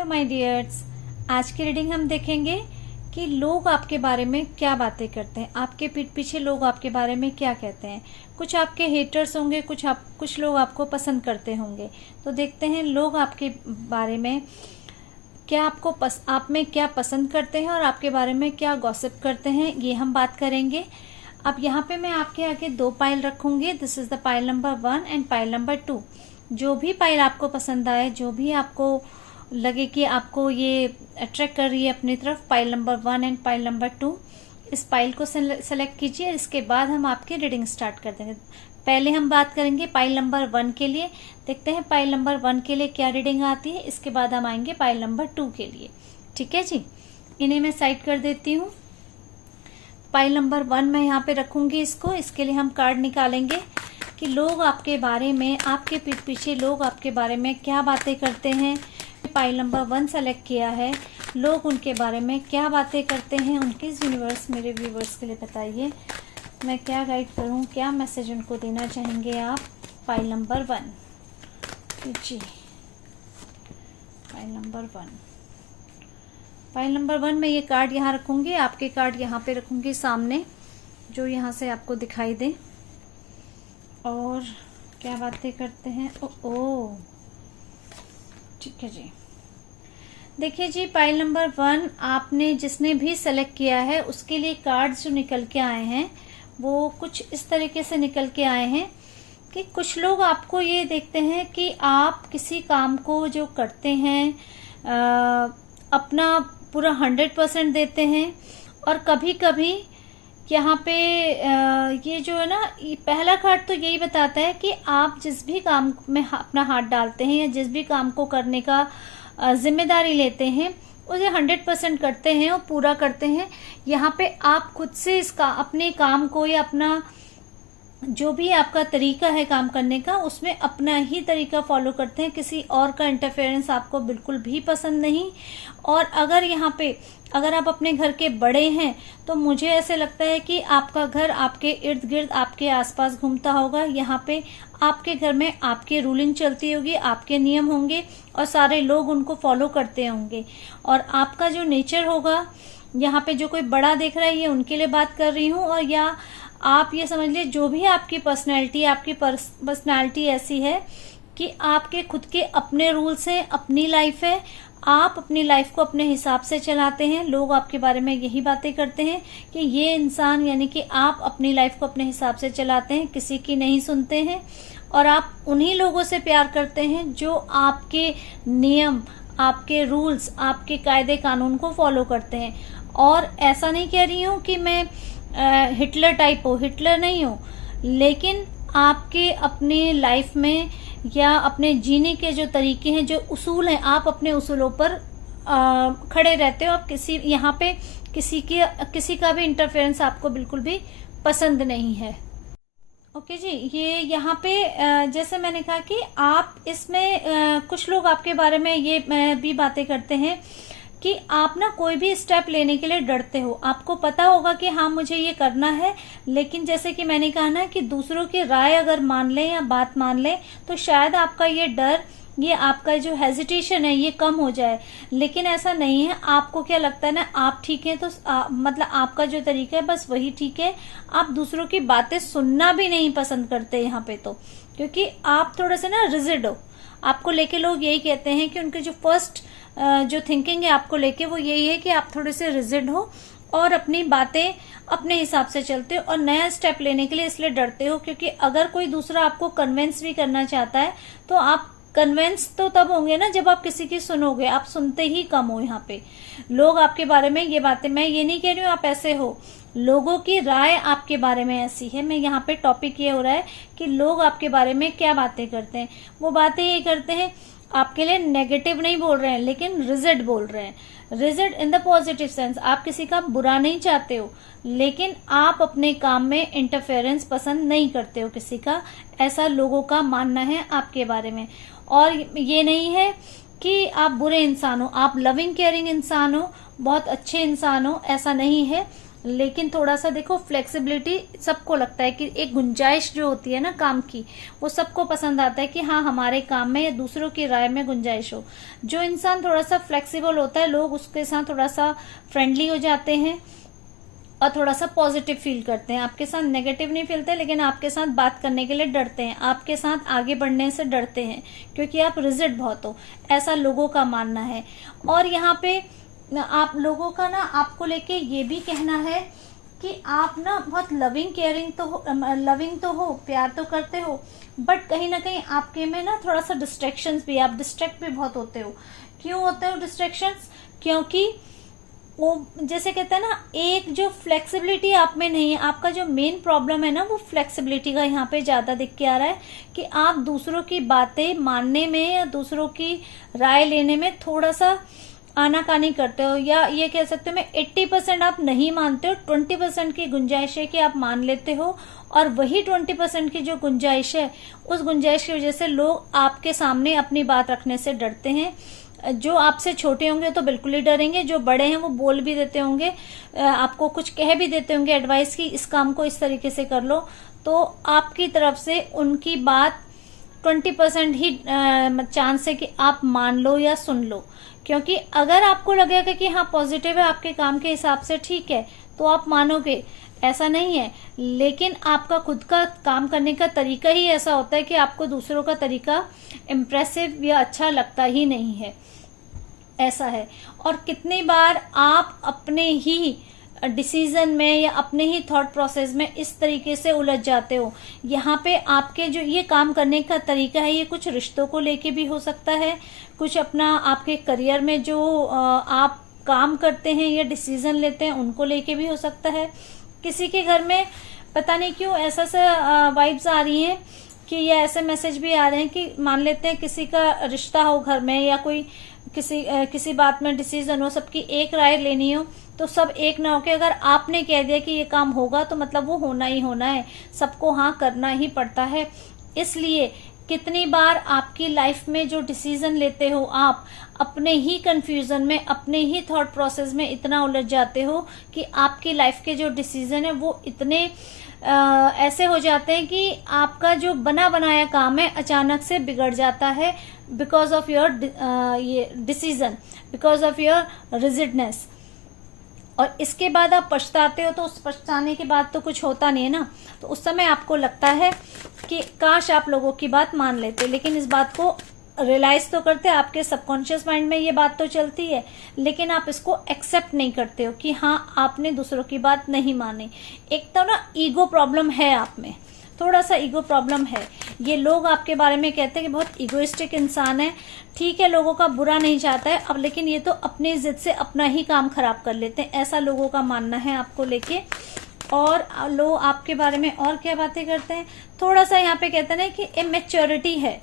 Hello my dears, आज की reading हम देखेंगे कि लोग आपके बारे में क्या बातें करते हैं, आपके पीठ पीछे लोग आपके बारे में क्या कहते हैं। कुछ आपके हेटर्स होंगे, कुछ लोग आपको पसंद करते होंगे। तो देखते हैं लोग आपके बारे में क्या आप में क्या पसंद करते हैं और आपके बारे में क्या गॉसिप करते हैं, ये हम बात करेंगे। अब यहाँ पे मैं आपके आगे 2 पाइल रखूंगी। This is the pile number 1 and pile number 2। जो भी पाइल आपको पसंद आए, जो भी आपको लगे कि आपको ये अट्रैक्ट कर रही है अपनी तरफ, pile number 1 and pile number 2, इस पाइल को सेलेक्ट कीजिए और इसके बाद हम आपकी रीडिंग स्टार्ट कर देंगे। पहले हम बात करेंगे पाइल नंबर 1 के लिए। देखते हैं पाइल नंबर 1 के लिए क्या रीडिंग आती है। इसके बाद हम आएंगे पाइल नंबर 2 के लिए। ठीक है जी, इन्हें मैं साइड कर देती हूँ। पाइल नंबर 1 मैं यहाँ पे रखूंगी इसको। इसके लिए हम कार्ड निकालेंगे कि लोग आपके बारे में, आपके पीठ पीछे लोग आपके बारे में क्या बातें करते हैं। पाइल नंबर 1 सेलेक्ट किया है। लोग उनके बारे में क्या बातें करते हैं, उनके यूनिवर्स मेरे व्यूवर्स के लिए बताइए। मैं क्या गाइड करूं, क्या मैसेज उनको देना चाहेंगे आप। पाइल नंबर 1 जी, पाइल नंबर 1। पाइल नंबर 1 में ये कार्ड यहाँ रखूंगी, आपके कार्ड यहाँ पे रखूंगी सामने, जो यहाँ से आपको दिखाई दे। और क्या बातें करते हैं। ओ ठीक है जी। देखिए जी, पाइल नंबर 1 आपने जिसने भी सेलेक्ट किया है उसके लिए कार्ड्स जो निकल के आए हैं वो कुछ इस तरीके से निकल के आए हैं कि कुछ लोग आपको ये देखते हैं कि आप किसी काम को जो करते हैं अपना पूरा 100% देते हैं। और कभी कभी यहाँ पे ये जो है ना, पहला कार्ड तो यही बताता है कि आप जिस भी काम में अपना हाथ डालते हैं या जिस भी काम को करने का जिम्मेदारी लेते हैं उसे 100% करते हैं और पूरा करते हैं। यहाँ पे आप खुद से अपने काम को या अपना जो भी आपका तरीका है काम करने का, उसमें अपना ही तरीका फॉलो करते हैं। किसी और का इंटरफेरेंस आपको बिल्कुल भी पसंद नहीं। और अगर आप अपने घर के बड़े हैं तो मुझे ऐसे लगता है कि आपका घर आपके इर्द गिर्द, आपके आसपास घूमता होगा। यहाँ पे आपके घर में आपकी रूलिंग चलती होगी, आपके नियम होंगे और सारे लोग उनको फॉलो करते होंगे। और आपका जो नेचर होगा, यहाँ पे जो कोई बड़ा देख रहा है ये उनके लिए बात कर रही हूँ। और या आप ये समझ लीजिए जो भी आपकी पर्सनैलिटी ऐसी है कि आपके खुद के अपने रूल्स हैं, अपनी लाइफ है, आप अपनी लाइफ को अपने हिसाब से चलाते हैं। लोग आपके बारे में यही बातें करते हैं कि ये इंसान, यानी कि आप अपनी लाइफ को अपने हिसाब से चलाते हैं, किसी की नहीं सुनते हैं। और आप उन्हीं लोगों से प्यार करते हैं जो आपके नियम, आपके रूल्स, आपके कायदे कानून को फॉलो करते हैं। और ऐसा नहीं कह रही हूँ कि मैं हिटलर टाइप हो, हिटलर नहीं हो, लेकिन आपके अपने लाइफ में या अपने जीने के जो तरीके हैं, जो उसूल हैं, आप अपने उसूलों पर खड़े रहते हो। आप यहाँ पे किसी का भी इंटरफेरेंस आपको बिल्कुल भी पसंद नहीं है। ओके जी, ये यहाँ पे जैसे मैंने कहा कि आप इसमें कुछ लोग आपके बारे में ये भी बातें करते हैं कि आप ना कोई भी स्टेप लेने के लिए डरते हो। आपको पता होगा कि हाँ मुझे ये करना है, लेकिन जैसे कि मैंने कहा ना कि दूसरों की राय अगर मान लें या बात मान लें तो शायद आपका ये डर, ये आपका जो हेजिटेशन है ये कम हो जाए। लेकिन ऐसा नहीं है। आपको क्या लगता है ना, आप ठीक है तो मतलब आपका जो तरीका है बस वही ठीक है। आप दूसरों की बातें सुनना भी नहीं पसंद करते यहाँ पे, तो क्योंकि आप थोड़ा सा ना रिजिड हो। आपको लेके लोग यही कहते हैं कि उनके जो फर्स्ट जो थिंकिंग है आपको लेके वो यही है कि आप थोड़े से रिजिड हो और अपनी बातें अपने हिसाब से चलते हो और नया स्टेप लेने के लिए इसलिए डरते हो क्योंकि अगर कोई दूसरा आपको कन्विंस भी करना चाहता है तो आप कन्विंस तो तब होंगे ना जब आप किसी की सुनोगे। आप सुनते ही कम हो। यहाँ पे लोग आपके बारे में ये बातें, मैं ये नहीं कह रही हूँ आप ऐसे हो, लोगों की राय आपके बारे में ऐसी है। मैं यहाँ पे टॉपिक ये हो रहा है कि लोग आपके बारे में क्या बातें करते हैं। वो बातें ये करते हैं, आपके लिए नेगेटिव नहीं बोल रहे हैं लेकिन रिजिड बोल रहे हैं। Rigid in the positive sense, आप किसी का बुरा नहीं चाहते हो लेकिन आप अपने काम में इंटरफेरेंस पसंद नहीं करते हो किसी का, ऐसा लोगों का मानना है आपके बारे में। और ये नहीं है कि आप बुरे इंसान हो, आप लविंग केयरिंग इंसान हो, बहुत अच्छे इंसान हो, ऐसा नहीं है। लेकिन थोड़ा सा देखो, फ्लेक्सिबिलिटी सबको लगता है कि एक गुंजाइश जो होती है ना काम की, वो सबको पसंद आता है कि हाँ हमारे काम में या दूसरों की राय में गुंजाइश हो। जो इंसान थोड़ा सा फ्लेक्सिबल होता है, लोग उसके साथ थोड़ा सा फ्रेंडली हो जाते हैं और थोड़ा सा पॉजिटिव फील करते हैं। आपके साथ नेगेटिव नहीं फीलते, लेकिन आपके साथ बात करने के लिए डरते हैं, आपके साथ आगे बढ़ने से डरते हैं, क्योंकि आप रिजिड बहुत हो, ऐसा लोगों का मानना है। और यहाँ पे आप लोगों का ना आपको लेके ये भी कहना है कि आप ना बहुत लविंग केयरिंग तो हो, लविंग तो हो, प्यार तो करते हो, बट कहीं ना कहीं आपके में ना थोड़ा सा डिस्ट्रैक्शंस भी, आप डिस्ट्रैक्ट भी बहुत होते हो। क्यों होते हो डिस्ट्रैक्शंस? क्योंकि वो जैसे कहते हैं ना, एक जो फ्लेक्सिबिलिटी आप में नहीं है। आपका जो मेन प्रॉब्लम है ना, वो फ्लेक्सिबिलिटी का यहाँ पे ज्यादा दिख के आ रहा है कि आप दूसरों की बातें मानने में या दूसरों की राय लेने में थोड़ा सा आनाकानी करते हो, या ये कह सकते हो मैं 80% आप नहीं मानते हो, 20% की गुंजाइश है कि आप मान लेते हो। और वही 20% की जो गुंजाइश है, उस गुंजाइश की वजह से लोग आपके सामने अपनी बात रखने से डरते हैं। जो आपसे छोटे होंगे तो बिल्कुल ही डरेंगे, जो बड़े हैं वो बोल भी देते होंगे, आपको कुछ कह भी देते होंगे एडवाइस की, इस काम को इस तरीके से कर लो, तो आपकी तरफ से उनकी बात 20% ही चांस है कि आप मान लो या सुन लो। क्योंकि अगर आपको लगेगा कि हाँ पॉजिटिव है, आपके काम के हिसाब से ठीक है, तो आप मानोगे, ऐसा नहीं है। लेकिन आपका खुद का काम करने का तरीका ही ऐसा होता है कि आपको दूसरों का तरीका इम्प्रेसिव या अच्छा लगता ही नहीं है, ऐसा है। और कितनी बार आप अपने ही डिसीजन में या अपने ही थॉट प्रोसेस में इस तरीके से उलझ जाते हो। यहाँ पे आपके जो ये काम करने का तरीका है, ये कुछ रिश्तों को लेके भी हो सकता है, कुछ अपना आपके करियर में जो आप काम करते हैं या डिसीजन लेते हैं उनको लेके भी हो सकता है। किसी के घर में पता नहीं क्यों ऐसा सा वाइब्स आ रही हैं कि ये ऐसे मैसेज भी आ रहे हैं कि मान लेते हैं किसी का रिश्ता हो घर में, या कोई किसी बात में डिसीजन हो, सबकी एक राय लेनी हो, तो सब एक ना होके अगर आपने कह दिया कि ये काम होगा तो मतलब वो होना ही होना है, सबको हाँ करना ही पड़ता है। इसलिए कितनी बार आपकी लाइफ में जो डिसीजन लेते हो आप अपने ही कंफ्यूजन में, अपने ही थॉट प्रोसेस में इतना उलझ जाते हो कि आपकी लाइफ के जो डिसीजन है वो इतने ऐसे हो जाते हैं कि आपका जो बना बनाया काम है अचानक से बिगड़ जाता है, बिकॉज ऑफ योर ये decision, because of your rigidness. और इसके बाद आप पछताते हो, तो उस पछताने के बाद तो कुछ होता नहीं है ना, तो उस समय आपको लगता है कि काश आप लोगों की बात मान लेते, लेकिन इस बात को रियलाइज तो करते, आपके सबकॉन्शियस माइंड में ये बात तो चलती है, लेकिन आप इसको एक्सेप्ट नहीं करते हो कि हाँ आपने दूसरों की बात नहीं मानी। एक तो ना ईगो प्रॉब्लम है आप में, थोड़ा सा ईगो प्रॉब्लम है। ये लोग आपके बारे में कहते हैं कि बहुत ईगोइस्टिक इंसान है। ठीक है, लोगों का बुरा नहीं चाहता है अब, लेकिन ये तो अपनी जिद से अपना ही काम खराब कर लेते हैं, ऐसा लोगों का मानना है आपको लेके। और लोग आपके बारे में और क्या बातें करते हैं, थोड़ा सा यहाँ पे कहते हैं कि इमेच्योरिटी है,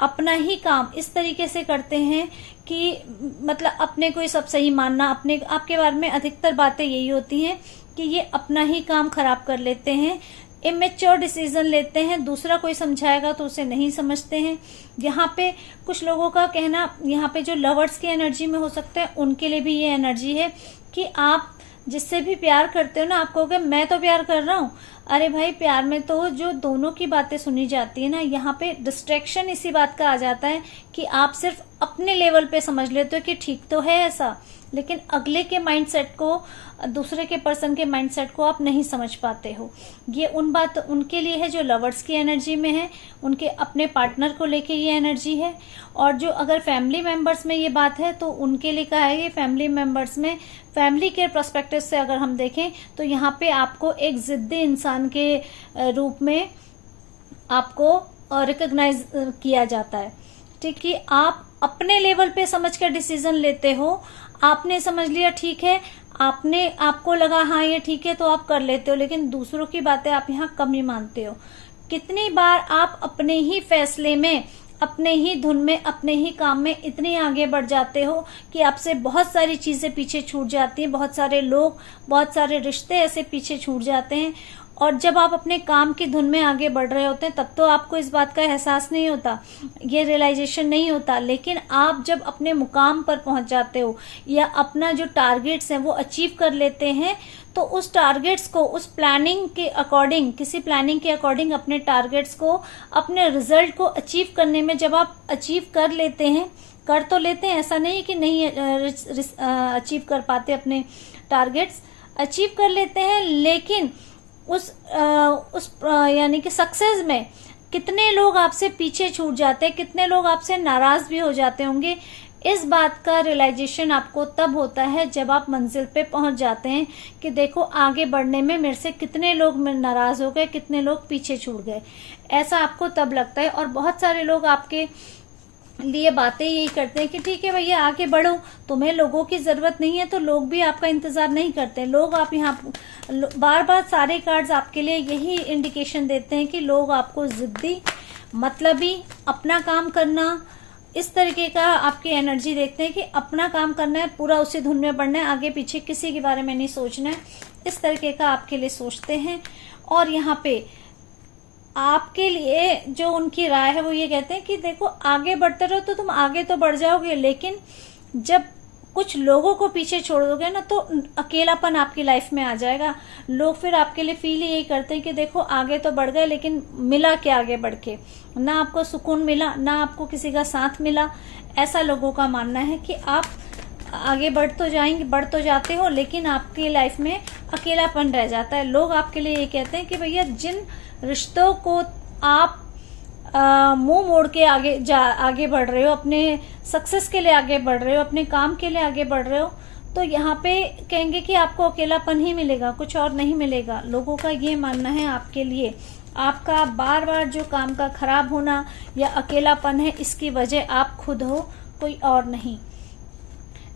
अपना ही काम इस तरीके से करते हैं कि मतलब अपने को ही सब सही मानना, अपने आपके बारे में अधिकतर बातें यही होती हैं कि ये अपना ही काम खराब कर लेते हैं, इमेच्योर डिसीजन लेते हैं, दूसरा कोई समझाएगा तो उसे नहीं समझते हैं। यहाँ पे कुछ लोगों का कहना, यहाँ पे जो लवर्स की एनर्जी में हो सकता है उनके लिए भी ये एनर्जी है कि आप जिससे भी प्यार करते हो ना, आप कहोगे मैं तो प्यार कर रहा हूँ, अरे भाई प्यार में तो जो दोनों की बातें सुनी जाती है ना, यहाँ पे डिस्ट्रैक्शन इसी बात का आ जाता है कि आप सिर्फ अपने लेवल पे समझ लेते हो कि ठीक तो है ऐसा, लेकिन अगले के माइंडसेट को, दूसरे के पर्सन के माइंडसेट को आप नहीं समझ पाते हो। ये उनके लिए है जो लवर्स की एनर्जी में है, उनके अपने पार्टनर को लेके ये एनर्जी है। और जो अगर फैमिली मेंबर्स में ये बात है तो उनके लिए कहा है, ये फैमिली मेंबर्स में फैमिली के पर्सपेक्टिव से अगर हम देखें तो यहाँ पे आपको एक जिद्दी इंसान के रूप में आपको रिकॉग्नाइज किया जाता है। ठीक, कि आप अपने लेवल पे समझ कर डिसीजन लेते हो, आपने समझ लिया ठीक है, आपको लगा हाँ ये ठीक है तो आप कर लेते हो, लेकिन दूसरों की बातें आप यहाँ कम ही मानते हो। कितनी बार आप अपने ही फैसले में, अपने ही धुन में, अपने ही काम में इतने आगे बढ़ जाते हो कि आपसे बहुत सारी चीजें पीछे छूट जाती हैं, बहुत सारे लोग, बहुत सारे रिश्ते ऐसे पीछे छूट जाते हैं। और जब आप अपने काम की धुन में आगे बढ़ रहे होते हैं तब तो आपको इस बात का एहसास नहीं होता, ये रियलाइजेशन नहीं होता। लेकिन आप जब अपने मुकाम पर पहुंच जाते हो या अपना जो टारगेट्स हैं वो अचीव कर लेते हैं, तो उस टारगेट्स को, उस प्लानिंग के अकॉर्डिंग, किसी प्लानिंग के अकॉर्डिंग अपने टारगेट्स को, अपने रिजल्ट को अचीव करने में जब आप अचीव कर लेते हैं, कर तो लेते हैं, ऐसा नहीं कि नहीं अचीव कर पाते, अपने टारगेट्स अचीव कर लेते हैं, लेकिन उस यानी कि सक्सेस में कितने लोग आपसे पीछे छूट जाते हैं, कितने लोग आपसे नाराज भी हो जाते होंगे। इस बात का रियलाइजेशन आपको तब होता है जब आप मंजिल पे पहुंच जाते हैं कि देखो आगे बढ़ने में मेरे से कितने लोग नाराज हो गए, कितने लोग पीछे छूट गए, ऐसा आपको तब लगता है। और बहुत सारे लोग आपके लिए बातें यही करते हैं कि ठीक है भैया आगे बढ़ो, तुम्हें लोगों की जरूरत नहीं है, तो लोग भी आपका इंतजार नहीं करते। लोग आप यहाँ बार बार सारे कार्ड्स आपके लिए यही इंडिकेशन देते हैं कि लोग आपको जिद्दी, मतलबी, अपना काम करना, इस तरीके का आपकी एनर्जी देखते हैं कि अपना काम करना है, पूरा उसी धुन में बढ़ना है, आगे पीछे किसी के बारे में नहीं सोचना है, इस तरीके का आपके लिए सोचते हैं। और यहाँ पे आपके लिए जो उनकी राय है वो ये कहते हैं कि देखो आगे बढ़ते रहो तो तुम आगे तो बढ़ जाओगे, लेकिन जब कुछ लोगों को पीछे छोड़ दोगे ना तो अकेलापन आपकी लाइफ में आ जाएगा। लोग फिर आपके लिए फील यही करते हैं कि देखो आगे तो बढ़ गए, लेकिन मिला क्या आगे बढ़ के, ना आपको सुकून मिला, ना आपको किसी का साथ मिला। ऐसा लोगों का मानना है कि आप आगे बढ़ तो जाएंगे, बढ़ तो जाते हो, लेकिन आपकी लाइफ में अकेलापन रह जाता है। लोग आपके लिए ये कहते हैं कि भैया जिन रिश्तों को आप मुंह मोड़ के आगे बढ़ रहे हो, अपने सक्सेस के लिए आगे बढ़ रहे हो, अपने काम के लिए आगे बढ़ रहे हो, तो यहाँ पे कहेंगे कि आपको अकेलापन ही मिलेगा, कुछ और नहीं मिलेगा। लोगों का ये मानना है आपके लिए आपका बार बार जो काम का खराब होना या अकेलापन है, इसकी वजह आप खुद हो, कोई और नहीं।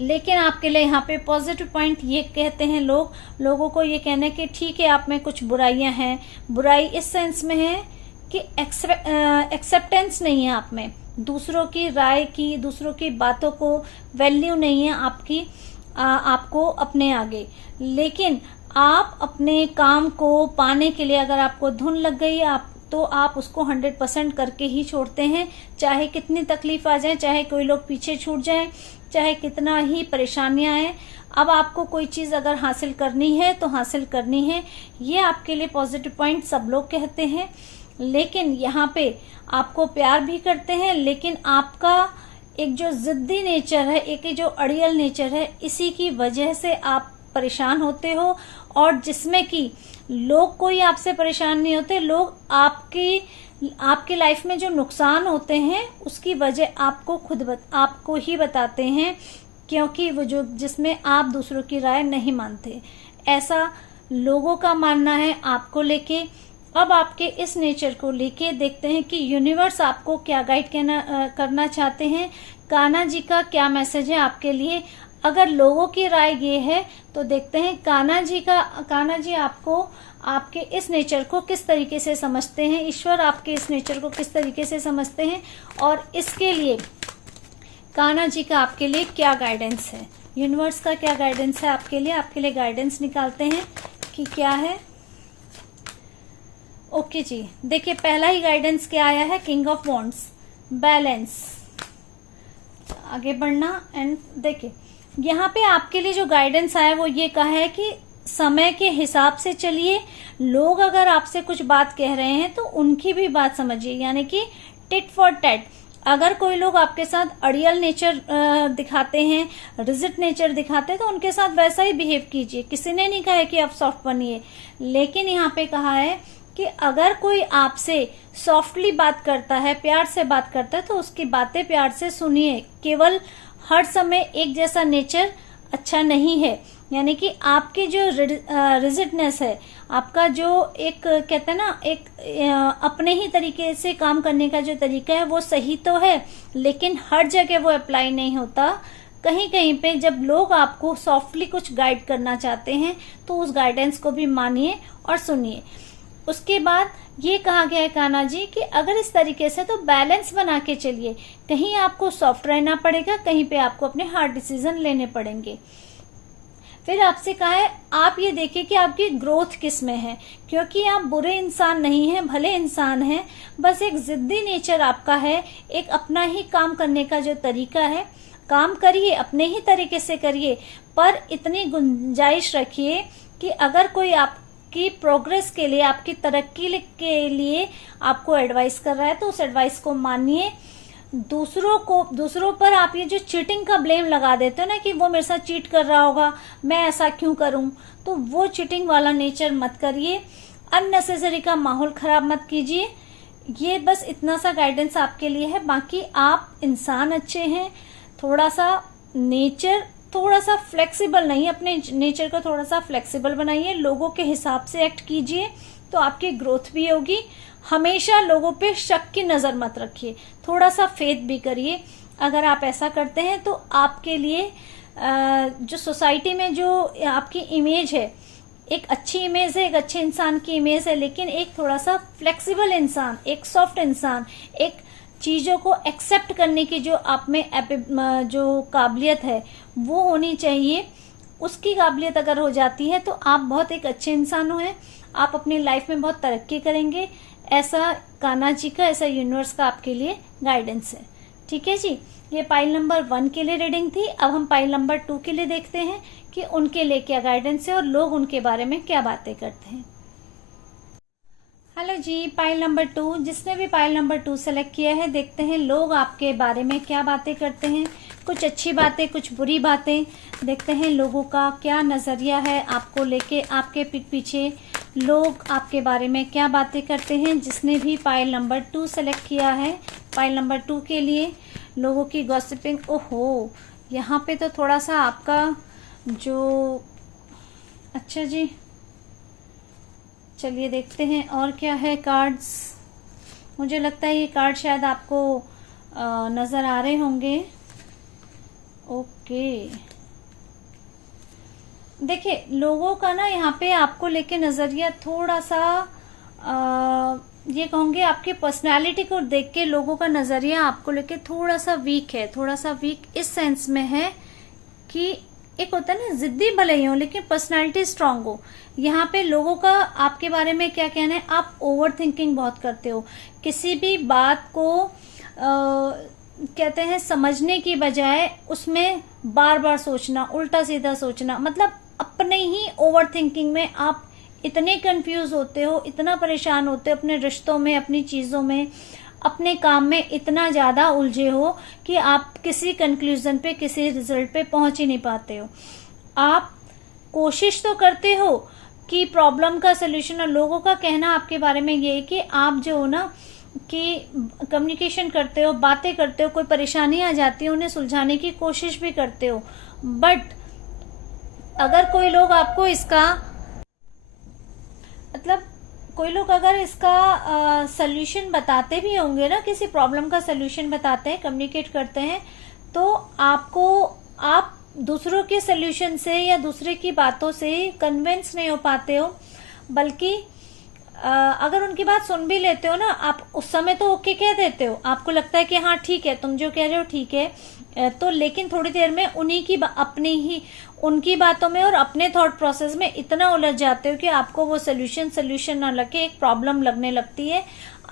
लेकिन आपके लिए यहाँ पे पॉजिटिव पॉइंट ये कहते हैं लोगों को ये कहना है कि ठीक है आप में कुछ बुराइयां हैं। बुराई इस सेंस में है कि एक्सेप्टेंस नहीं है आप में, दूसरों की राय की, दूसरों की बातों को वैल्यू नहीं है आपकी, आपको अपने आगे। लेकिन आप अपने काम को पाने के लिए अगर आपको धुन लग गई तो आप उसको 100% करके ही छोड़ते हैं, चाहे कितनी तकलीफ आ जाए, चाहे कोई लोग पीछे छूट जाए, चाहे कितना ही परेशानियां आए। अब आपको कोई चीज अगर हासिल करनी है तो हासिल करनी है, ये आपके लिए पॉजिटिव पॉइंट सब लोग कहते हैं। लेकिन यहाँ पे आपको प्यार भी करते हैं, लेकिन आपका एक जो जिद्दी नेचर है, एक जो अड़ियल नेचर है, इसी की वजह से आप परेशान होते हो। और जिसमें कि लोग कोई आपसे परेशान नहीं होते, लोग आपकी लाइफ में जो नुकसान होते हैं उसकी वजह आपको ही बताते हैं, क्योंकि वो जो जिसमें आप दूसरों की राय नहीं मानते। ऐसा लोगों का मानना है आपको लेके। अब आपके इस नेचर को लेके देखते हैं कि यूनिवर्स आपको क्या गाइड करना चाहते हैं, कान्हा जी का क्या मैसेज है आपके लिए। अगर लोगों की राय ये है तो देखते हैं कान्हा जी आपको, आपके इस नेचर को किस तरीके से समझते हैं, ईश्वर आपके इस नेचर को किस तरीके से समझते हैं, और इसके लिए कान्हा जी का आपके लिए क्या गाइडेंस है, यूनिवर्स का क्या गाइडेंस है आपके लिए गाइडेंस निकालते हैं कि क्या है। ओके जी, देखिए पहला ही गाइडेंस क्या आया है, किंग ऑफ वॉन्ड्स, बैलेंस, आगे बढ़ना। एंड देखिए यहाँ पे आपके लिए जो गाइडेंस आया वो ये कहा है कि समय के हिसाब से चलिए। लोग अगर आपसे कुछ बात कह रहे हैं तो उनकी भी बात समझिए, यानी कि टिट फॉर टैट। अगर कोई लोग आपके साथ अड़ियल नेचर दिखाते हैं, रिजिड नेचर दिखाते हैं, तो उनके साथ वैसा ही बिहेव कीजिए। किसी ने नहीं कहा है कि आप सॉफ्ट बनिए, लेकिन यहाँ पे कहा है कि अगर कोई आपसे सॉफ्टली बात करता है, प्यार से बात करता है, तो उसकी बातें प्यार से सुनिए। केवल हर समय एक जैसा नेचर अच्छा नहीं है, यानी कि आपकी जो रिजिडनेस है, आपका जो एक कहते हैं ना, एक अपने ही तरीके से काम करने का जो तरीका है वो सही तो है, लेकिन हर जगह वो अप्लाई नहीं होता। कहीं कहीं पे जब लोग आपको सॉफ्टली कुछ गाइड करना चाहते हैं तो उस गाइडेंस को भी मानिए और सुनिए। उसके बाद ये कहा गया है कान्हा जी कि अगर इस तरीके से तो बैलेंस बना के चलिए, कहीं आपको सॉफ्ट रहना पड़ेगा, कहीं पे आपको अपने हार्ड डिसीजन लेने पड़ेंगे। फिर आपसे कहा है आप ये देखिए कि आपकी ग्रोथ किस में है, क्योंकि आप बुरे इंसान नहीं हैं, भले इंसान हैं, बस एक जिद्दी नेचर आपका है, एक अपना ही काम करने का जो तरीका है, काम करिए, अपने ही तरीके से करिए, पर इतनी गुंजाइश रखिए कि अगर कोई आपकी प्रोग्रेस के लिए, आपकी तरक्की के लिए आपको एडवाइस कर रहा है तो उस एडवाइस को मानिए। दूसरों पर आप ये जो चीटिंग का ब्लेम लगा देते हो ना कि वो मेरे साथ चीट कर रहा होगा, मैं ऐसा क्यों करूं, तो वो चीटिंग वाला नेचर मत करिए, अननेसेसरी का माहौल खराब मत कीजिए। ये बस इतना सा गाइडेंस आपके लिए है। बाकी आप इंसान अच्छे हैं, थोड़ा सा नेचर थोड़ा सा फ्लेक्सिबल नहीं, अपने नेचर को थोड़ा सा फ्लेक्सिबल बनाइए, लोगों के हिसाब से एक्ट कीजिए तो आपकी ग्रोथ भी होगी। हमेशा लोगों पे शक की नजर मत रखिए, थोड़ा सा फेथ भी करिए। अगर आप ऐसा करते हैं तो आपके लिए जो सोसाइटी में जो आपकी इमेज है, एक अच्छी इमेज है, एक अच्छे इंसान की इमेज है, लेकिन एक थोड़ा सा फ्लेक्सिबल इंसान, एक सॉफ्ट इंसान, एक चीजों को एक्सेप्ट करने की जो आप में जो काबिलियत है वो होनी चाहिए। उसकी काबिलियत अगर हो जाती है तो आप बहुत एक अच्छे इंसान हैं, आप अपनी लाइफ में बहुत तरक्की करेंगे। ऐसा कान्हा जी का, ऐसा यूनिवर्स का आपके लिए गाइडेंस है। ठीक है जी, ये पाइल नंबर 1 के लिए रीडिंग थी। अब हम पाइल नंबर 2 के लिए देखते हैं कि उनके लिए क्या गाइडेंस है और लोग उनके बारे में क्या बातें करते हैं। हेलो जी, पाइल नंबर 2, जिसने भी पाइल नंबर 2 सेलेक्ट किया है, देखते हैं लोग आपके बारे में क्या बातें करते हैं। कुछ अच्छी बातें, कुछ बुरी बातें। देखते हैं लोगों का क्या नजरिया है आपको लेके, आपके पीठ पीछे लोग आपके बारे में क्या बातें करते हैं। जिसने भी पाइल नंबर 2 सेलेक्ट किया है, पाइल नंबर 2 के लिए लोगों की गॉसिपिंग। ओहो, यहाँ पे तो थोड़ा सा आपका जो, अच्छा जी, चलिए देखते हैं और क्या है कार्ड्स। मुझे लगता है ये कार्ड शायद आपको नजर आ रहे होंगे। ओके, देखिए लोगों का ना यहाँ पे आपको लेके नजरिया थोड़ा सा ये कहूँगी, आपकी पर्सनालिटी को देख के लोगों का नजरिया आपको लेके थोड़ा सा वीक है। थोड़ा सा वीक इस सेंस में है कि एक होता है ना, जिद्दी भले ही हो लेकिन पर्सनालिटी स्ट्रांग हो। यहाँ पे लोगों का आपके बारे में क्या कहना है, आप ओवर थिंकिंग बहुत करते हो। किसी भी बात को कहते हैं समझने की बजाय उसमें बार बार सोचना, उल्टा सीधा सोचना, मतलब अपने ही ओवर थिंकिंग में आप इतने कंफ्यूज होते हो, इतना परेशान होते हो अपने रिश्तों में, अपनी चीजों में, अपने काम में इतना ज्यादा उलझे हो कि आप किसी कंक्लूजन पे, किसी रिजल्ट पे पहुंच ही नहीं पाते हो। आप कोशिश तो करते हो कि प्रॉब्लम का सलूशन, और लोगों का कहना आपके बारे में ये है कि आप जो हो ना कि कम्युनिकेशन करते हो, बातें करते हो, कोई परेशानी आ जाती है उन्हें सुलझाने की कोशिश भी करते हो। बट अगर कोई लोग आपको इसका मतलब कोई लोग अगर इसका सल्यूशन बताते भी होंगे ना, किसी प्रॉब्लम का सल्यूशन बताते हैं, कम्युनिकेट करते हैं, तो आप दूसरों के सल्यूशन से या दूसरे की बातों से कन्विंस नहीं हो पाते हो। बल्कि अगर उनकी बात सुन भी लेते हो ना, आप उस समय तो ओके कह देते हो, आपको लगता है कि हाँ ठीक है, तुम जो कह रहे हो ठीक है, तो लेकिन थोड़ी देर में उनकी बातों में और अपने थॉट प्रोसेस में इतना उलझ जाते हो कि आपको वो सल्यूशन ना लगे, एक प्रॉब्लम लगने लगती है।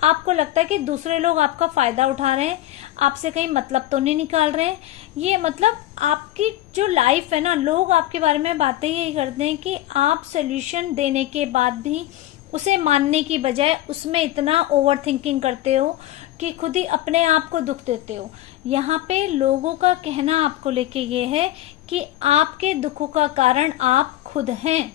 आपको लगता है कि दूसरे लोग आपका फायदा उठा रहे हैं, आपसे कहीं मतलब तो नहीं निकाल रहे हैं। ये मतलब आपकी जो लाइफ है ना, लोग आपके बारे में बातें यही करते हैं कि आप सल्यूशन देने के बाद भी उसे मानने की बजाय उसमें इतना ओवर थिंकिंग करते हो कि खुद ही अपने आप को दुख देते हो। यहाँ पे लोगों का कहना आपको लेके ये है कि आपके दुखों का कारण आप खुद हैं।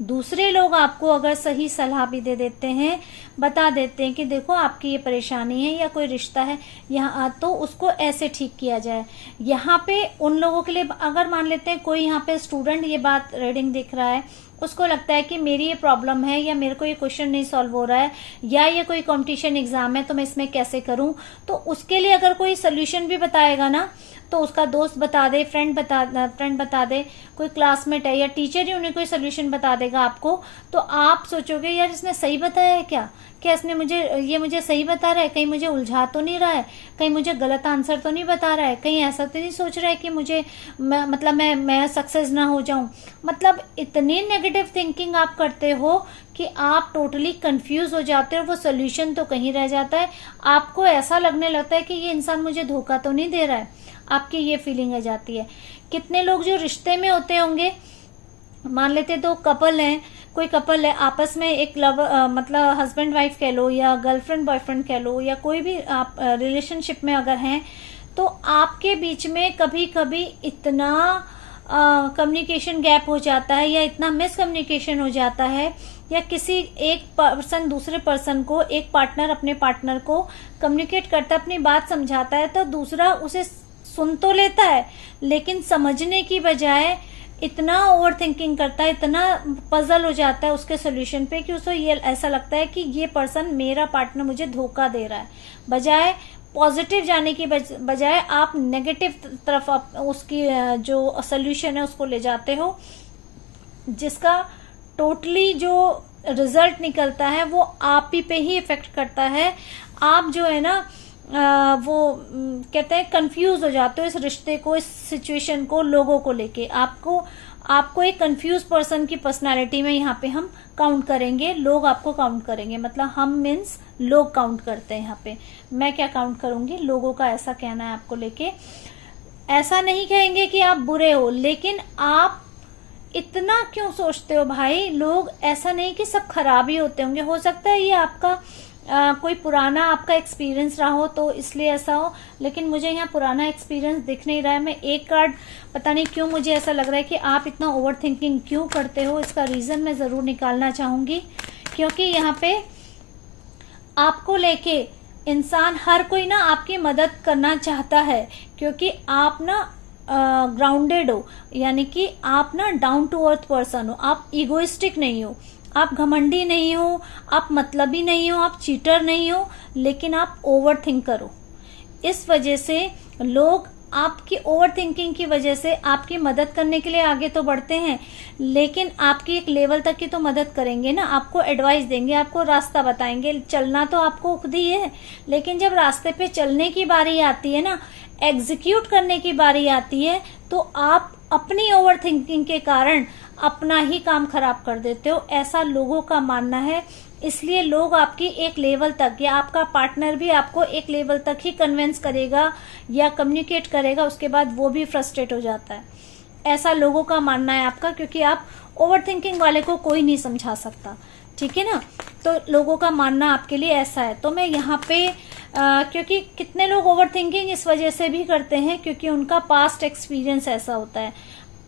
दूसरे लोग आपको अगर सही सलाह भी दे देते हैं, बता देते हैं कि देखो आपकी ये परेशानी है या कोई रिश्ता है यहाँ, तो उसको ऐसे ठीक किया जाए। यहाँ पे उन लोगों के लिए, अगर मान लेते हैं कोई यहाँ पे स्टूडेंट ये बात रीडिंग देख रहा है, उसको लगता है कि मेरी ये प्रॉब्लम है या मेरे को ये क्वेश्चन नहीं सॉल्व हो रहा है या ये कोई कंपटीशन एग्जाम है तो मैं इसमें कैसे करूं, तो उसके लिए अगर कोई सोल्यूशन भी बताएगा ना, तो उसका दोस्त बता दे, फ्रेंड बता दे, कोई क्लासमेट है या टीचर ही उन्हें कोई सोल्यूशन बता देगा आपको, तो आप सोचोगे यार इसने सही बताया है क्या इसने मुझे सही बता रहा है, कहीं मुझे उलझा तो नहीं रहा है, कहीं मुझे गलत आंसर तो नहीं बता रहा है, कहीं ऐसा तो नहीं सोच रहा है कि मैं सक्सेस ना हो जाऊं। मतलब इतनी नेगेटिव थिंकिंग आप करते हो कि आप टोटली कंफ्यूज हो जाते हो, वो सोल्यूशन तो कहीं रह जाता है। आपको ऐसा लगने लगता है कि ये इंसान मुझे धोखा तो नहीं दे रहा है, आपकी ये फीलिंग आ जाती है। कितने लोग जो रिश्ते में होते होंगे, मान लेते तो कपल है, कोई कपल है आपस में, एक मतलब हस्बैंड वाइफ कह लो या गर्लफ्रेंड बॉयफ्रेंड कह लो, या कोई भी आप रिलेशनशिप में अगर हैं, तो आपके बीच में कभी कभी इतना कम्युनिकेशन गैप हो जाता है या इतना मिसकम्युनिकेशन हो जाता है, या किसी एक पर्सन दूसरे पर्सन को, एक पार्टनर अपने पार्टनर को कम्युनिकेट करता है, अपनी बात समझाता है, तो दूसरा उसे सुन तो लेता है लेकिन समझने की बजाय इतना ओवर थिंकिंग करता है, इतना पजल हो जाता है उसके सोल्यूशन पे कि उसे ये ऐसा लगता है कि ये पर्सन, मेरा पार्टनर मुझे धोखा दे रहा है। बजाय पॉजिटिव जाने की बजाय आप नेगेटिव तरफ उसकी जो सोल्यूशन है उसको ले जाते हो, जिसका टोटली जो रिजल्ट निकलता है वो आप ही पे ही इफेक्ट करता है। आप जो है ना वो कहते हैं कंफ्यूज हो जाते हो इस रिश्ते को, इस सिचुएशन को, लोगों को लेके। आपको एक कंफ्यूज पर्सन की पर्सनालिटी में यहाँ पे हम काउंट करेंगे, लोग आपको काउंट करेंगे, मतलब हम मीन्स लोग काउंट करते हैं यहाँ पे। मैं क्या काउंट करूंगी, लोगों का ऐसा कहना है आपको लेके। ऐसा नहीं कहेंगे कि आप बुरे हो, लेकिन आप इतना क्यों सोचते हो भाई? लोग ऐसा नहीं कि सब खराब ही होते होंगे, हो सकता है ये आपका कोई पुराना आपका एक्सपीरियंस रहा हो तो इसलिए ऐसा हो, लेकिन मुझे यहाँ पुराना एक्सपीरियंस दिख नहीं रहा है। मैं एक कार्ड, पता नहीं क्यों मुझे ऐसा लग रहा है कि आप इतना ओवर थिंकिंग क्यों करते हो, इसका रीजन मैं जरूर निकालना चाहूंगी। क्योंकि यहाँ पे आपको लेके इंसान, हर कोई ना आपकी मदद करना चाहता है, क्योंकि आप ना ग्राउंडेड हो, यानी कि आप ना डाउन टू अर्थ पर्सन हो, आप इगोइस्टिक नहीं हो, आप घमंडी नहीं हो, आप मतलबी नहीं हो, आप चीटर नहीं हो, लेकिन आप ओवर थिंकर हो। इस वजह से लोग आपकी ओवर थिंकिंग की वजह से आपकी मदद करने के लिए आगे तो बढ़ते हैं, लेकिन आपकी एक लेवल तक की तो मदद करेंगे ना, आपको एडवाइस देंगे, आपको रास्ता बताएंगे। चलना तो आपको खुद ही है, लेकिन जब रास्ते पे चलने की बारी आती है ना, एग्जीक्यूट करने की बारी आती है, तो आप अपनी ओवर थिंकिंग के कारण अपना ही काम खराब कर देते हो, ऐसा लोगों का मानना है। इसलिए लोग आपकी एक लेवल तक, या आपका पार्टनर भी आपको एक लेवल तक ही कन्विंस करेगा या कम्युनिकेट करेगा, उसके बाद वो भी फ्रस्ट्रेट हो जाता है, ऐसा लोगों का मानना है आपका। क्योंकि आप ओवर थिंकिंग वाले को कोई नहीं समझा सकता, ठीक है ना। तो लोगों का मानना आपके लिए ऐसा है। तो मैं यहाँ पे क्योंकि कितने लोग ओवर थिंकिंग इस वजह से भी करते हैं क्योंकि उनका पास्ट एक्सपीरियंस ऐसा होता है,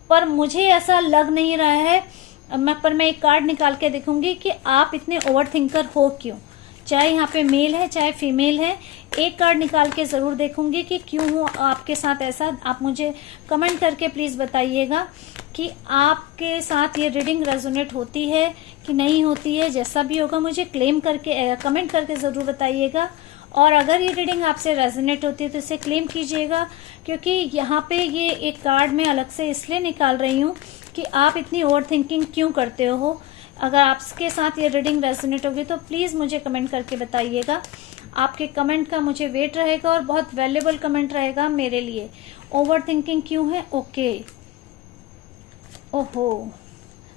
पर मुझे ऐसा लग नहीं रहा है। मैं एक कार्ड निकाल के देखूंगी कि आप इतने ओवर थिंकर हो क्यों, चाहे यहाँ पे मेल है चाहे फीमेल है। एक कार्ड निकाल के जरूर देखूंगी कि क्यों हो आपके साथ ऐसा। आप मुझे कमेंट करके प्लीज बताइएगा कि आपके साथ ये रीडिंग रेजोनेट होती है कि नहीं होती है। जैसा भी होगा मुझे कमेंट करके जरूर बताइएगा। और अगर ये रीडिंग आपसे रेजोनेट होती है तो इसे क्लेम कीजिएगा, क्योंकि यहाँ पे ये एक कार्ड मैं अलग से इसलिए निकाल रही हूँ कि आप इतनी ओवर थिंकिंग क्यों करते हो। अगर आपके साथ ये रीडिंग रेजोनेट होगी तो प्लीज़ मुझे कमेंट करके बताइएगा। आपके कमेंट का मुझे वेट रहेगा और बहुत वैल्यूएबल कमेंट रहेगा मेरे लिए। ओवर थिंकिंग क्यों है? ओके, ओहो,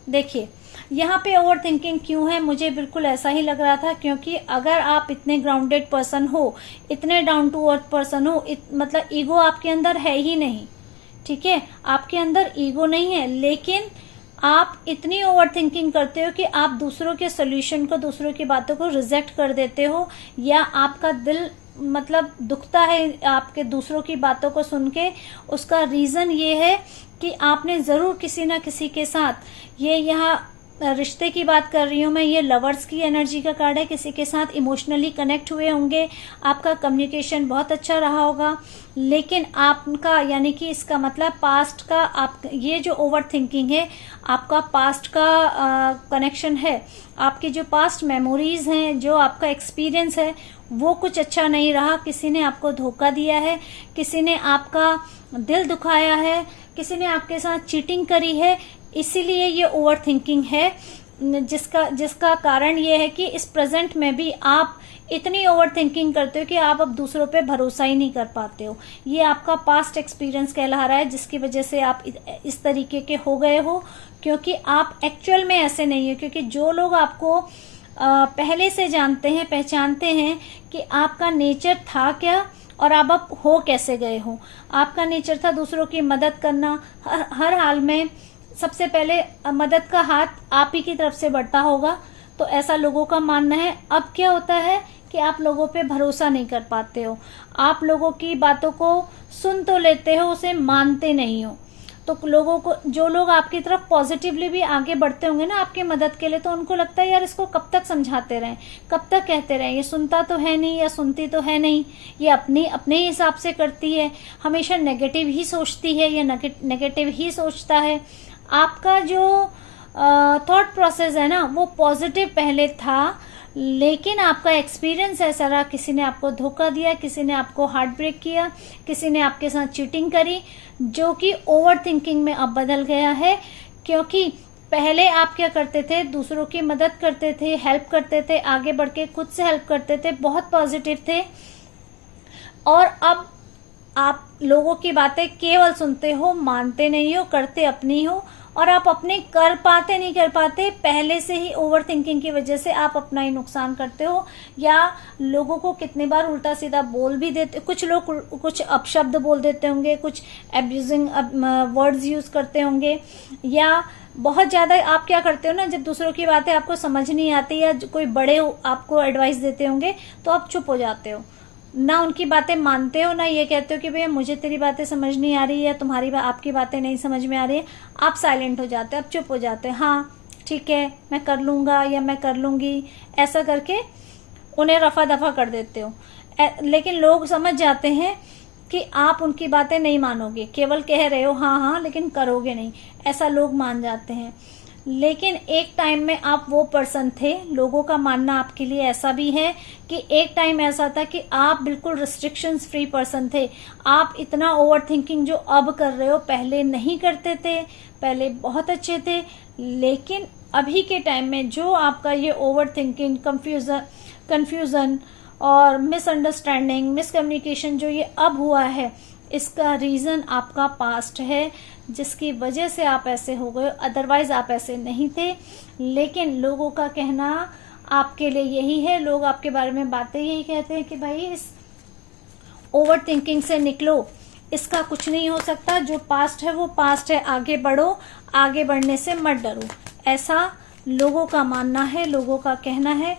देखिए यहाँ पे ओवर थिंकिंग क्यों है, मुझे बिल्कुल ऐसा ही लग रहा था। क्योंकि अगर आप इतने ग्राउंडेड पर्सन हो, इतने डाउन टू अर्थ पर्सन हो, मतलब ईगो आपके अंदर है ही नहीं, ठीक है, आपके अंदर ईगो नहीं है, लेकिन आप इतनी ओवर थिंकिंग करते हो कि आप दूसरों के सोल्यूशन को, दूसरों की बातों को रिजेक्ट कर देते हो, या आपका दिल मतलब दुखता है आपके दूसरों की बातों को सुन के। उसका रीजन ये है कि आपने जरूर किसी ना किसी के साथ ये यहाँ रिश्ते की बात कर रही हूँ मैं, ये लवर्स की एनर्जी का कार्ड है। किसी के साथ इमोशनली कनेक्ट हुए होंगे, आपका कम्युनिकेशन बहुत अच्छा रहा होगा, लेकिन आपका यानी कि इसका मतलब पास्ट का आप ये जो ओवर थिंकिंग है, आपका पास्ट का कनेक्शन है, आपकी जो पास्ट मेमोरीज हैं, जो आपका एक्सपीरियंस है वो कुछ अच्छा नहीं रहा। किसी ने आपको धोखा दिया है, किसी ने आपका दिल दुखाया है, किसी ने आपके साथ चीटिंग करी है, इसीलिए ये ओवर थिंकिंग है, जिसका कारण ये है कि इस प्रेजेंट में भी आप इतनी ओवर थिंकिंग करते हो कि आप अब दूसरों पे भरोसा ही नहीं कर पाते हो। ये आपका पास्ट एक्सपीरियंस कहला रहा है, जिसकी वजह से आप इस तरीके के हो गए हो, क्योंकि आप एक्चुअल में ऐसे नहीं हो। क्योंकि जो लोग आपको पहले से जानते हैं, पहचानते हैं कि आपका नेचर था क्या और आप हो कैसे गए हो। आपका नेचर था दूसरों की मदद करना, हर हाल में सबसे पहले मदद का हाथ आप ही की तरफ से बढ़ता होगा, तो ऐसा लोगों का मानना है। अब क्या होता है कि आप लोगों पे भरोसा नहीं कर पाते हो, आप लोगों की बातों को सुन तो लेते हो, उसे मानते नहीं हो। तो लोगों को, जो लोग आपकी तरफ पॉजिटिवली भी आगे बढ़ते होंगे ना आपकी मदद के लिए, तो उनको लगता है यार इसको कब तक समझाते रहें, कब तक कहते रहें, ये सुनता तो है नहीं या सुनती तो है नहीं, ये अपने हिसाब से करती है, हमेशा नेगेटिव ही सोचती है या नेगेटिव ही सोचता है। आपका जो थॉट प्रोसेस है ना वो पॉजिटिव पहले था, लेकिन आपका एक्सपीरियंस ऐसा रहा, किसी ने आपको धोखा दिया, किसी ने आपको हार्ट ब्रेक किया, किसी ने आपके साथ चीटिंग करी, जो कि ओवर थिंकिंग में अब बदल गया है। क्योंकि पहले आप क्या करते थे, दूसरों की मदद करते थे, हेल्प करते थे, आगे बढ़ के खुद से हेल्प करते थे, बहुत पॉजिटिव थे, और अब आप लोगों की बातें केवल सुनते हो, मानते नहीं हो, करते अपनी हो, और आप अपने कर पाते नहीं कर पाते, पहले से ही ओवर थिंकिंग की वजह से आप अपना ही नुकसान करते हो, या लोगों को कितने बार उल्टा सीधा बोल भी देते। कुछ लोग कुछ अपशब्द बोल देते होंगे, कुछ एब्यूजिंग वर्ड्स यूज करते होंगे, या बहुत ज्यादा आप क्या करते हो ना, जब दूसरों की बातें आपको समझ नहीं आती या कोई बड़े आपको एडवाइस देते होंगे तो आप चुप हो जाते हो, ना उनकी बातें मानते हो, ना ये कहते हो कि भैया मुझे तेरी बातें समझ नहीं आ रही है, तुम्हारी आपकी बातें नहीं समझ में आ रही है, आप साइलेंट हो जाते हो, आप चुप हो जाते हो, हाँ ठीक है मैं कर लूंगा या मैं कर लूंगी, ऐसा करके उन्हें रफा दफा कर देते हो। लेकिन लोग समझ जाते हैं कि आप उनकी बातें नहीं मानोगे, केवल कह रहे हो हाँ हाँ लेकिन करोगे नहीं, ऐसा लोग मान जाते हैं। लेकिन एक टाइम में आप वो पर्सन थे, लोगों का मानना आपके लिए ऐसा भी है कि एक टाइम ऐसा था कि आप बिल्कुल रिस्ट्रिक्शंस फ्री पर्सन थे। आप इतना ओवर थिंकिंग जो अब कर रहे हो पहले नहीं करते थे, पहले बहुत अच्छे थे। लेकिन अभी के टाइम में जो आपका ये ओवर थिंकिंग, कंफ्यूजन और मिसअंडरस्टैंडिंग, मिसकम्युनिकेशन जो ये अब हुआ है, इसका रीजन आपका पास्ट है, जिसकी वजह से आप ऐसे हो गए, अदरवाइज आप ऐसे नहीं थे। लेकिन लोगों का कहना आपके लिए यही है, लोग आपके बारे में बातें यही कहते हैं कि भाई इस ओवर थिंकिंग से निकलो, इसका कुछ नहीं हो सकता, जो पास्ट है वो पास्ट है, आगे बढ़ो, आगे बढ़ने से मत डरो, ऐसा लोगों का मानना है, लोगों का कहना है।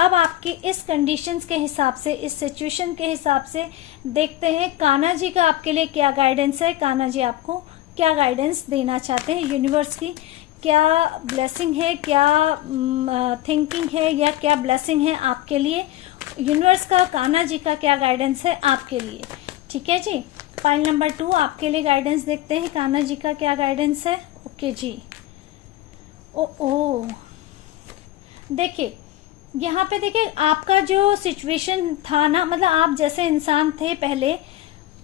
अब आपकी इस कंडीशंस के हिसाब से, इस सिचुएशन के हिसाब से देखते हैं कान्हा जी का आपके लिए क्या गाइडेंस है। कान्हा जी आपको क्या गाइडेंस देना चाहते हैं, यूनिवर्स की क्या ब्लेसिंग है, क्या थिंकिंग है, या क्या ब्लेसिंग है आपके लिए, यूनिवर्स का कान्हा जी का क्या गाइडेंस है आपके लिए। ठीक है जी, फाइल नंबर 2 आपके लिए गाइडेंस देखते हैं, कान्हा जी का क्या गाइडेंस है। ओके जी, ओ देखिए यहाँ पे देखिए आपका जो सिचुएशन था ना, मतलब आप जैसे इंसान थे पहले,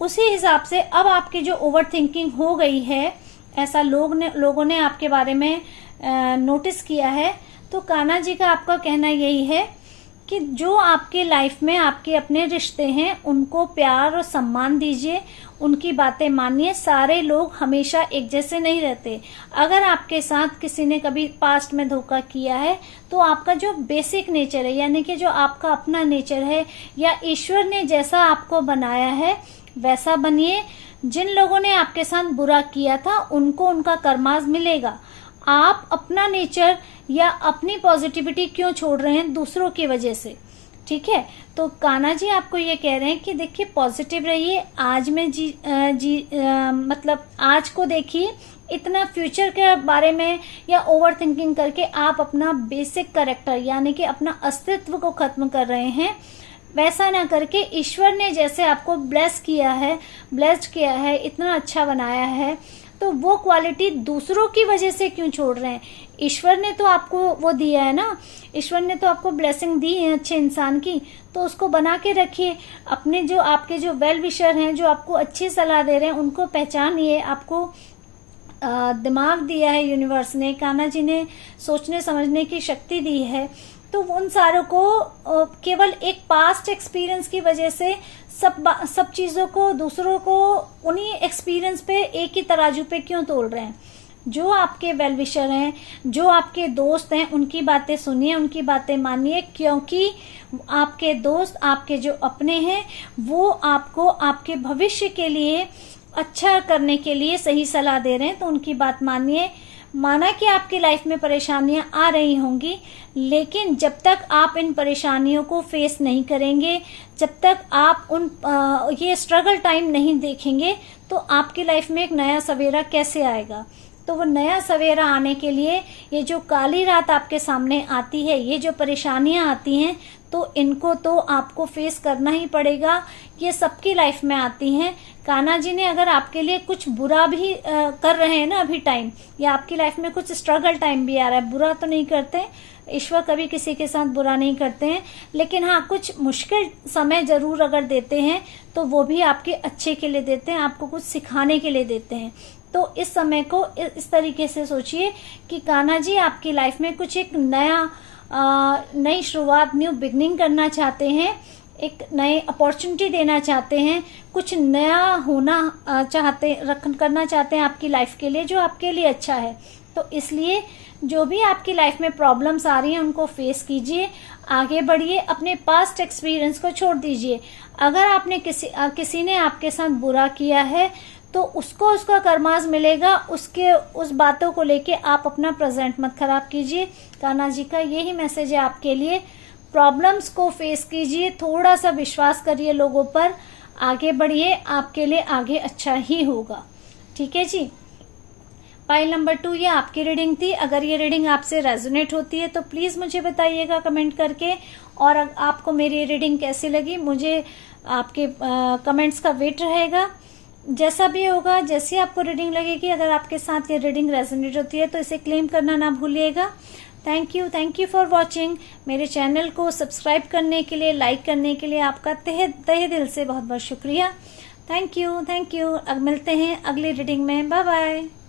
उसी हिसाब से अब आपकी जो ओवर थिंकिंग हो गई है, ऐसा लोगों ने आपके बारे में नोटिस किया है। तो कान्हा जी का आपका कहना यही है कि जो आपके लाइफ में आपके अपने रिश्ते हैं उनको प्यार और सम्मान दीजिए, उनकी बातें मानिए। सारे लोग हमेशा एक जैसे नहीं रहते। अगर आपके साथ किसी ने कभी पास्ट में धोखा किया है तो आपका जो बेसिक नेचर है, यानी कि जो आपका अपना नेचर है, या ईश्वर ने जैसा आपको बनाया है वैसा बनिए। जिन लोगों ने आपके साथ बुरा किया था उनको उनका कर्माज मिलेगा। आप अपना नेचर या अपनी पॉजिटिविटी क्यों छोड़ रहे हैं दूसरों की वजह से? ठीक है। तो कान्हा जी आपको ये कह रहे हैं कि देखिए पॉजिटिव रहिए, आज में मतलब आज को देखिए, इतना फ्यूचर के बारे में या ओवर थिंकिंग करके आप अपना बेसिक कैरेक्टर यानी कि अपना अस्तित्व को खत्म कर रहे हैं। वैसा ना करके ईश्वर ने जैसे आपको ब्लेस्ड किया है, इतना अच्छा बनाया है, तो वो क्वालिटी दूसरों की वजह से क्यों छोड़ रहे हैं? ईश्वर ने तो आपको वो दिया है ना, ईश्वर ने तो आपको ब्लेसिंग दी है अच्छे इंसान की, तो उसको बना के रखिए। अपने जो आपके जो वेल विशर हैं, जो आपको अच्छी सलाह दे रहे हैं, उनको पहचानिए। आपको दिमाग दिया है यूनिवर्स ने, कान्हा जी ने सोचने समझने की शक्ति दी है, तो उन सारों को केवल एक पास्ट एक्सपीरियंस की वजह से सब चीज़ों को, दूसरों को उन्हीं एक्सपीरियंस पे एक ही तराजू पे क्यों तोल रहे हैं? जो आपके वेल विशर हैं, जो आपके दोस्त हैं, उनकी बातें सुनिए, उनकी बातें मानिए, क्योंकि आपके दोस्त, आपके जो अपने हैं, वो आपको आपके भविष्य के लिए अच्छा करने के लिए सही सलाह दे रहे हैं, तो उनकी बात मानिए। माना कि आपकी लाइफ में परेशानियां आ रही होंगी, लेकिन जब तक आप इन परेशानियों को फेस नहीं करेंगे, जब तक आप ये स्ट्रगल टाइम नहीं देखेंगे, तो आपकी लाइफ में एक नया सवेरा कैसे आएगा? तो वो नया सवेरा आने के लिए ये जो काली रात आपके सामने आती है, ये जो परेशानियां आती हैं, तो इनको तो आपको फेस करना ही पड़ेगा। ये सबकी लाइफ में आती हैं। कान्हा जी ने अगर आपके लिए कुछ बुरा भी कर रहे हैं ना अभी टाइम, या आपकी लाइफ में कुछ स्ट्रगल टाइम भी आ रहा है, बुरा तो नहीं करते, ईश्वर कभी किसी के साथ बुरा नहीं करते हैं, लेकिन हाँ कुछ मुश्किल समय जरूर अगर देते हैं तो वो भी आपके अच्छे के लिए देते हैं, आपको कुछ सिखाने के लिए देते हैं। तो इस समय को इस तरीके से सोचिए कि कान्हा जी आपकी लाइफ में कुछ एक नई शुरुआत, न्यू बिगनिंग करना चाहते हैं, एक नए अपॉर्चुनिटी देना चाहते हैं, कुछ नया होना करना चाहते हैं आपकी लाइफ के लिए, जो आपके लिए अच्छा है। तो इसलिए जो भी आपकी लाइफ में प्रॉब्लम्स आ रही हैं, उनको फेस कीजिए, आगे बढ़िए, अपने पास्ट एक्सपीरियंस को छोड़ दीजिए। अगर आपने किसी ने आपके साथ बुरा किया है, तो उसको उसका कर्माज मिलेगा, उस बातों को लेके आप अपना प्रेजेंट मत खराब कीजिए। कान्हा जी का यही मैसेज है आपके लिए। प्रॉब्लम्स को फेस कीजिए, थोड़ा सा विश्वास करिए लोगों पर, आगे बढ़िए, आपके लिए आगे अच्छा ही होगा। ठीक है जी। फाइल नंबर 2 ये आपकी रीडिंग थी। अगर ये रीडिंग आपसे रेजोनेट होती है तो प्लीज़ मुझे बताइएगा कमेंट करके, और आपको मेरी रीडिंग कैसी लगी, मुझे आपके कमेंट्स का वेट रहेगा। जैसा भी होगा, जैसी आपको रीडिंग लगेगी, अगर आपके साथ ये रीडिंग रेजोनेट होती है तो इसे क्लेम करना ना भूलिएगा। Thank you for watching. मेरे चैनल को सब्सक्राइब करने के लिए, लाइक करने के लिए आपका तहे दिल से बहुत बहुत शुक्रिया। Thank you. अब मिलते हैं अगली रीडिंग में। Bye bye.